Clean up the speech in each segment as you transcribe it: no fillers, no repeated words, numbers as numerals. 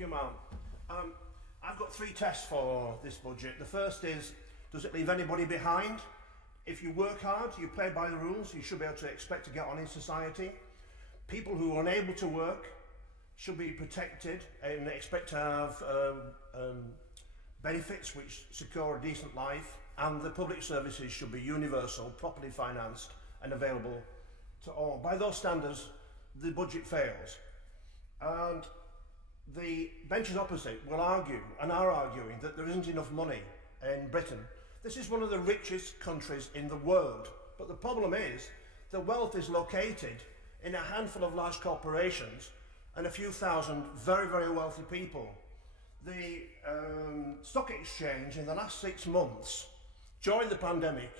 you, Mark. I've got three tests for this budget. The first is, does it leave anybody behind? If you work hard, you play by the rules, you should be able to expect to get on in society. People who are unable to work should be protected and expect to have benefits which secure a decent life, and the public services should be universal, properly financed and available to all. By those standards, the budget fails. And the benches opposite will argue, and are arguing, that there isn't enough money in Britain. This is one of the richest countries in the world, but the problem is the wealth is located in a handful of large corporations and a few thousand very, very wealthy people. The stock exchange in the last 6 months, during the pandemic,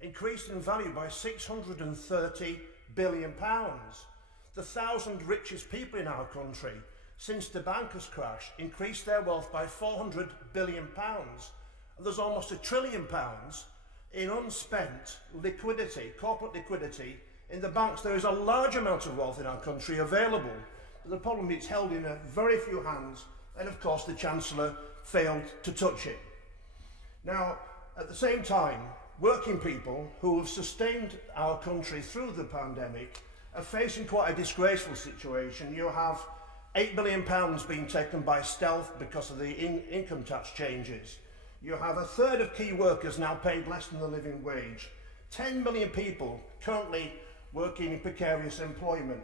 increased in value by £630 billion. The 1,000 richest people in our country, since the bankers' crash, increased their wealth by £400 billion. And there's almost £1 trillion in unspent liquidity, corporate liquidity, in the banks. There is a large amount of wealth in our country available. The problem is it's held in a very few hands, and of course the Chancellor failed to touch it. Now, at the same time, working people who have sustained our country through the pandemic are facing quite a disgraceful situation. You have £8 billion being taken by stealth because of the income tax changes. You have a third of key workers now paid less than the living wage. 10 million people currently working in precarious employment,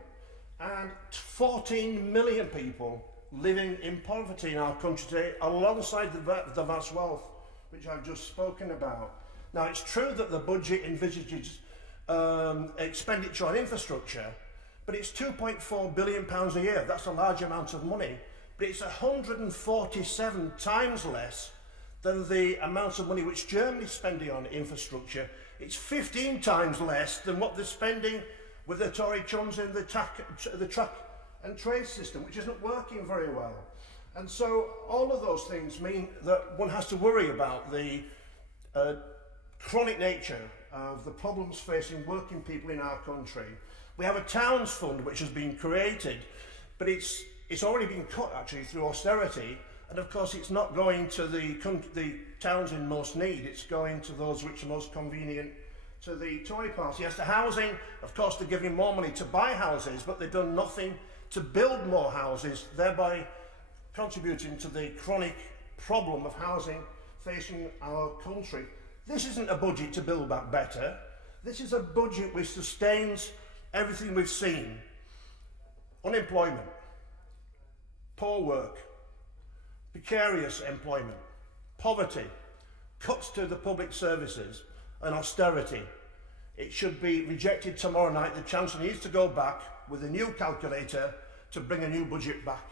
and 14 million people living in poverty in our country today, alongside the vast wealth which I've just spoken about. Now, it's true that the budget envisages expenditure on infrastructure, but it's £2.4 billion a year. That's a large amount of money, but it's 147 times less than the amount of money which Germany's spending on infrastructure. It's 15 times less than what they're spending with the Tory chums in the track and trace system, which isn't working very well. And so all of those things mean that one has to worry about the chronic nature of the problems facing working people in our country. We have a towns fund which has been created, but it's already been cut actually through austerity, and of course it's not going to the towns in most need, it's going to those which are most convenient to the Tory party. As to housing, of course they're giving more money to buy houses, but they've done nothing to build more houses, thereby contributing to the chronic problem of housing facing our country. This isn't a budget to build back better. This is a budget which sustains everything we've seen. Unemployment, poor work, precarious employment, poverty, cuts to the public services and austerity. It should be rejected tomorrow night. The Chancellor needs to go back with a new calculator to bring a new budget back